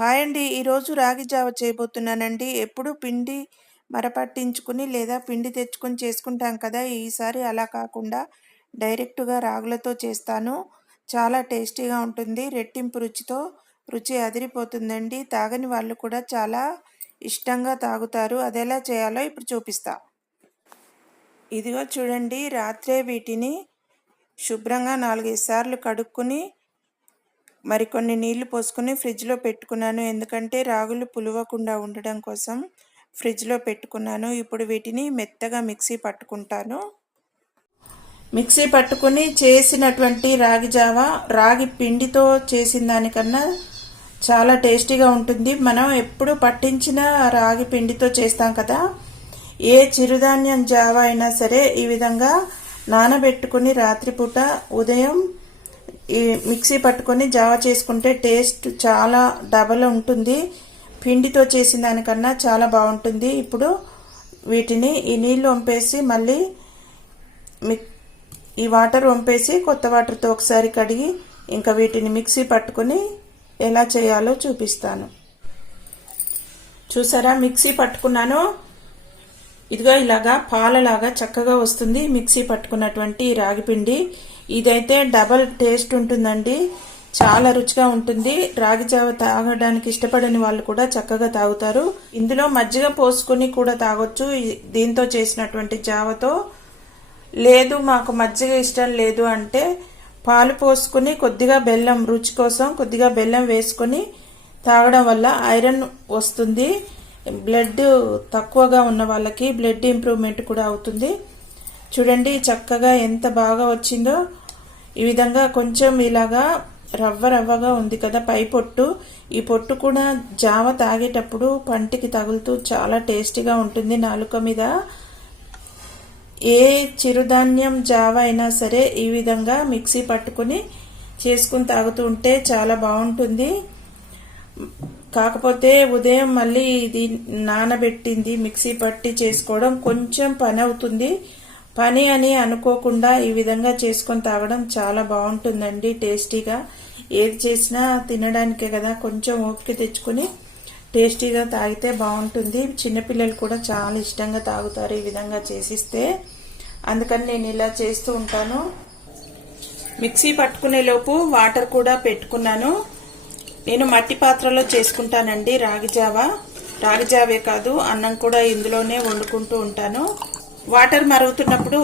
Hi అండి. ఈరోజు రాగి జావ చేయబోతున్నానండి. ఎప్పుడు పిండి మరపట్టించుకుని లేదా పిండి తెచ్చుకొని చేసుకుంటాం కదా! ఈసారి అలా కాకుండా డైరెక్ట్‌గా రాగులతో చేస్తాను. చాలా టేస్టీగా ఉంటుంది. రెట్టింపు రుచితో రుచి అదిరిపోతుందండి. తాగని వాళ్ళు కూడా చాలా ఇష్టంగా తాగుతారు. అదెలా చేయాలో ఇప్పుడు చూపిస్తా. ఇదిగో చూడండి, రాత్రే వీటిని శుభ్రంగా 4, 5 సార్లు కడుక్కొని మరికొన్ని నీళ్లు పోసుకొని ఫ్రిడ్జ్లో పెట్టుకున్నాను. ఎందుకంటే రాగులు పులవకుండా ఉండడం కోసం ఫ్రిడ్జ్లో పెట్టుకున్నాను. ఇప్పుడు వీటిని మెత్తగా మిక్సీ పట్టుకుంటాను. మిక్సీ పట్టుకుని చేసినటువంటి రాగి జావ రాగి పిండితో చేసిన దానికన్నా చాలా టేస్టీగా ఉంటుంది. మనం ఎప్పుడు పట్టించిన రాగి పిండితో చేస్తాం కదా, ఏ చిరుధాన్యం జావ అయినా సరే ఈ విధంగా నానబెట్టుకుని రాత్రిపూట ఉదయం ఈ మిక్సీ పట్టుకొని జావ చేసుకుంటే టేస్ట్ చాలా డబల్ ఉంటుంది. పిండితో చేసిన దానికన్నా చాలా బాగుంటుంది. ఇప్పుడు వీటిని ఈ నీళ్ళు వంపేసి మళ్ళీ ఈ వాటర్ వంపేసి కొత్త వాటర్తో ఒకసారి కడిగి ఇంకా వీటిని మిక్సీ పట్టుకొని ఎలా చేయాలో చూపిస్తాను. చూసారా, మిక్సీ పట్టుకున్నాను. ఇదిగో ఇలాగా పాలలాగా చక్కగా వస్తుంది మిక్సీ పట్టుకున్నటువంటి రాగిపిండి. ఇదైతే డబల్ టేస్ట్ ఉంటుందండి, చాలా రుచిగా ఉంటుంది. రాగి జావ తాగడానికి ఇష్టపడని వాళ్ళు కూడా చక్కగా తాగుతారు. ఇందులో మజ్జిగ పోసుకొని కూడా తాగొచ్చు దీంతో చేసినటువంటి జావతో. లేదు మాకు మజ్జిగ ఇష్టం లేదు అంటే పాలు పోసుకొని కొద్దిగా బెల్లం, రుచి కోసం కొద్దిగా బెల్లం వేసుకొని తాగడం వల్ల ఐరన్ వస్తుంది. బ్లడ్ తక్కువగా ఉన్న వాళ్ళకి బ్లడ్ ఇంప్రూవ్మెంట్ కూడా అవుతుంది. చూడండి చక్కగా ఎంత బాగా వచ్చిందో. ఈ విధంగా కొంచెం ఇలాగా రవ్వగా ఉంది కదా పై పొట్టు, ఈ పొట్టు కూడా జావ తాగేటప్పుడు పంటికి తగులుతూ చాలా టేస్టీగా ఉంటుంది నాలుక మీద. ఏ చిరుధాన్యం జావ అయినా సరే ఈ విధంగా మిక్సీ పట్టుకుని చేసుకుని తాగుతూ ఉంటే చాలా బాగుంటుంది. కాకపోతే ఉదయం మళ్ళీ ఇది నానబెట్టింది మిక్సీ పట్టి చేసుకోవడం కొంచెం పని అవుతుంది. పని అని అనుకోకుండా ఈ విధంగా చేసుకొని తాగడం చాలా బాగుంటుందండి, టేస్టీగా. ఏది చేసినా తినడానికే కదా, కొంచెం ఓపిక తెచ్చుకొని టేస్టీగా తాగితే బాగుంటుంది. చిన్నపిల్లలు కూడా చాలా ఇష్టంగా తాగుతారు ఈ విధంగా చేసిస్తే. అందుకని నేను ఇలా చేస్తూ ఉంటాను. మిక్సీ పట్టుకునే లోపు వాటర్ కూడా పెట్టుకున్నాను. నేను మట్టి పాత్రలో చేసుకుంటానండి రాగి జావే కాదు అన్నం కూడా ఇందులోనే వండుకుంటూ ఉంటాను. వాటర్ మరుగుతున్నప్పుడు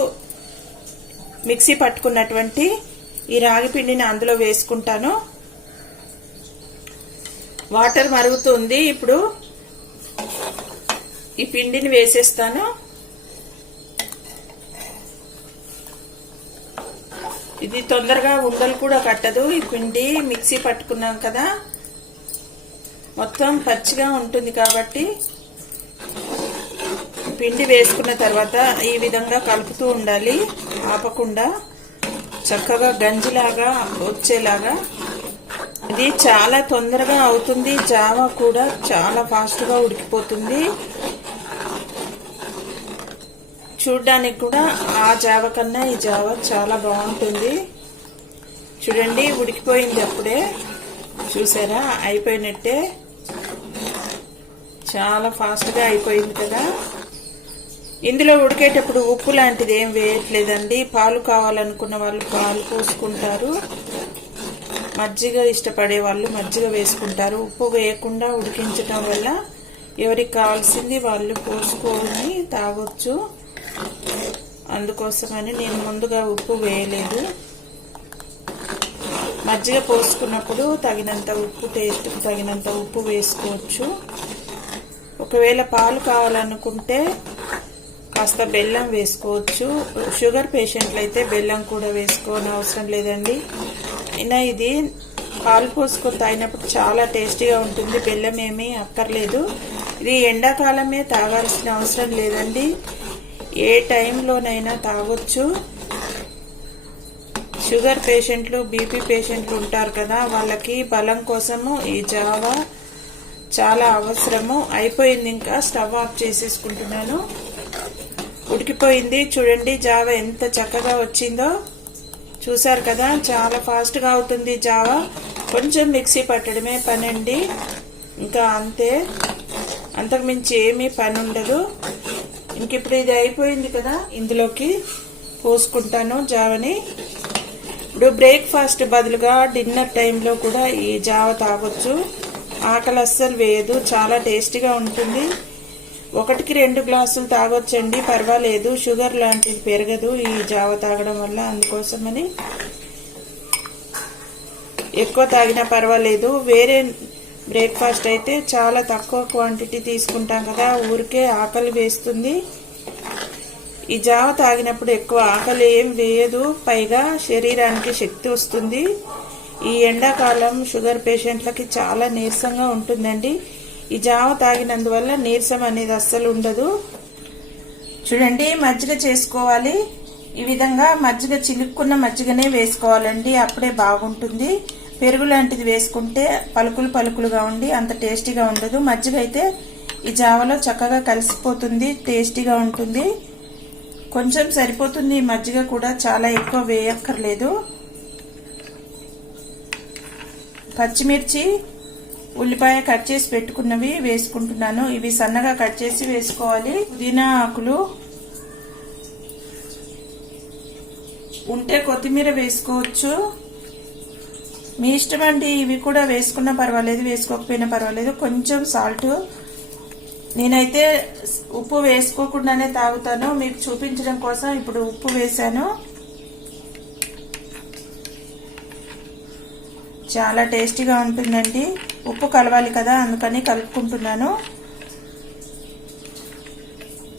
మిక్సీ పట్టుకున్నటువంటి ఈ రాగి పిండిని అందులో వేసుకుంటాను. వాటర్ మరుగుతుంది. ఇప్పుడు ఈ పిండిని వేసేస్తాను. ఇది తొందరగా ఉండలు కూడా కట్టదు. ఈ పిండి మిక్సీ పట్టుకున్నాం కదా, మొత్తం పచ్చిగా ఉంటుంది కాబట్టి పిండి వేసుకున్న తర్వాత ఈ విధంగా కలుపుతూ ఉండాలి ఆపకుండా, చక్కగా గంజిలాగా వచ్చేలాగా. ఇది చాలా తొందరగా అవుతుంది. జావ కూడా చాలా ఫాస్ట్గా ఉడికిపోతుంది. చూడ్డానికి కూడా ఆ జావ కన్నా ఈ జావ చాలా బాగుంటుంది. చూడండి ఉడికిపోయింది అప్పుడే. చూసారా, అయిపోయినట్టే, చాలా ఫాస్ట్గా అయిపోయింది కదా. ఇందులో ఉడికేటప్పుడు ఉప్పు లాంటిది ఏం వేయట్లేదండి. పాలు కావాలనుకున్న వాళ్ళు పాలు పోసుకుంటారు, మజ్జిగ ఇష్టపడే వాళ్ళు మజ్జిగ వేసుకుంటారు. ఉప్పు వేయకుండా ఉడికించటం వల్ల ఎవరికి కావాల్సింది వాళ్ళు పోసుకొని తాగొచ్చు. అందుకోసమని నేను ముందుగా ఉప్పు వేయలేదు. మజ్జిగ పోసుకున్నప్పుడు తగినంత ఉప్పు, టేస్ట్కి తగినంత ఉప్పు వేసుకోవచ్చు. ఒకవేళ పాలు కావాలనుకుంటే కాస్త బెల్లం వేసుకోవచ్చు. షుగర్ పేషెంట్లు అయితే బెల్లం కూడా వేసుకోని అవసరం లేదండి. అయినా ఇది పాలు పోసుకొని తాగినప్పుడు చాలా టేస్టీగా ఉంటుంది. బెల్లం ఏమీ అక్కర్లేదు. ఇది ఎండాకాలమే తాగాల్సిన అవసరం లేదండి, ఏ టైంలోనైనా తాగొచ్చు. షుగర్ పేషెంట్లు, బీపీ పేషెంట్లు ఉంటారు కదా, వాళ్ళకి బలం కోసము ఈ జావ చాలా అవసరము. అయిపోయింది, ఇంకా స్టవ్ ఆఫ్ చేసేసుకుంటున్నాను. ఉడికిపోయింది. చూడండి జావ ఎంత చక్కగా వచ్చిందో. చూసారు కదా, చాలా ఫాస్ట్గా అవుతుంది జావ. కొంచెం మిక్సీ పట్టడమే పనండి. ఇంకా అంతే, అంతకుమించి ఏమీ పని ఉండదు. ఇంక ఇప్పుడు ఇది అయిపోయింది కదా, ఇందులోకి పోసుకుంటాను జావని. ఇప్పుడు బ్రేక్ఫాస్ట్ బదులుగా డిన్నర్ టైంలో కూడా ఈ జావ తాగొచ్చు. ఆకలి అస్సలు వేయదు, చాలా టేస్టీగా ఉంటుంది. 1-2 గ్లాసులు తాగొచ్చండి, పర్వాలేదు. షుగర్ లాంటిది పెరగదు ఈ జావ తాగడం వల్ల, అందుకోసమని ఎక్కువ తాగినా పర్వాలేదు. వేరే బ్రేక్ఫాస్ట్ అయితే చాలా తక్కువ క్వాంటిటీ తీసుకుంటాం కదా, ఊరికే ఆకలి వేస్తుంది. ఈ జావ తాగినప్పుడు ఎక్కువ ఆకలి ఏం వేయదు, పైగా శరీరానికి శక్తి వస్తుంది. ఈ ఎండాకాలం షుగర్ పేషెంట్లకి చాలా నీరసంగా ఉంటుందండి. ఈ జావ తాగినందువల్ల నీరసం అనేది అస్సలు ఉండదు. చూడండి, మజ్జిగ చేసుకోవాలి. ఈ విధంగా మజ్జిగ చిలుక్కున్న మజ్జిగనే వేసుకోవాలండి, అప్పుడే బాగుంటుంది. పెరుగు లాంటిది వేసుకుంటే పలుకులు పలుకులుగా ఉండి అంత టేస్టీగా ఉండదు. మజ్జిగ అయితే ఈ జావలో చక్కగా కలిసిపోతుంది, టేస్టీగా ఉంటుంది. కొంచెం సరిపోతుంది మజ్జిగ కూడా, చాలా ఎక్కువ వేయక్కర్లేదు. పచ్చిమిర్చి, ఉల్లిపాయ కట్ చేసి పెట్టుకున్నవి వేసుకుంటున్నాను. ఇవి సన్నగా కట్ చేసి వేసుకోవాలి. పుదీనా ఆకులు ఉంటే కొత్తిమీర వేసుకోవచ్చు, మీ ఇష్టం అండి. ఇవి కూడా వేసుకున్నా పర్వాలేదు, వేసుకోకపోయినా పర్వాలేదు. కొంచెం సాల్ట్, నేనైతే ఉప్పు వేసుకోకుండానే తాగుతాను, మీకు చూపించడం కోసం ఇప్పుడు ఉప్పు వేసాను. చాలా టేస్టీగా ఉంటుందండి. ఉప్పు కలవాలి కదా, అందుకని కలుపుకుంటున్నాను.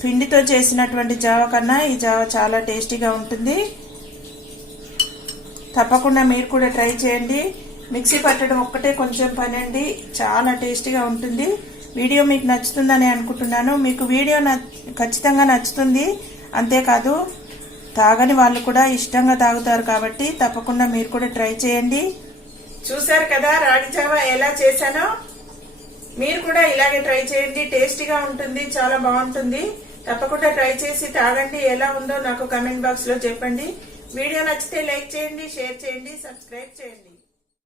పిండితో చేసినటువంటి జావ కన్నా ఈ జావ చాలా టేస్టీగా ఉంటుంది. తప్పకుండా మీరు కూడా ట్రై చేయండి. మిక్సీ పట్టడం ఒక్కటే కొంచెం పని అండి, చాలా టేస్టీగా ఉంటుంది. వీడియో మీకు నచ్చుతుందని అనుకుంటున్నాను. మీకు వీడియో ఖచ్చితంగా నచ్చుతుంది, అంతేకాదు తాగని వాళ్ళు కూడా ఇష్టంగా తాగుతారు కాబట్టి తప్పకుండా మీరు కూడా ట్రై చేయండి. చూసారు కదా రాగి జావ ఎలా చేశానో, మీరు కూడా ఇలాగే ట్రై చేయండి. టేస్టీగా ఉంటుంది, చాలా బాగుంటుంది. తప్పకుండా ట్రై చేసి తాగండి. ఎలా ఉందో నాకు కమెంట్ బాక్స్ లో చెప్పండి. వీడియో నచ్చితే లైక్ చేయండి, షేర్ చేయండి, సబ్స్క్రైబ్ చేయండి.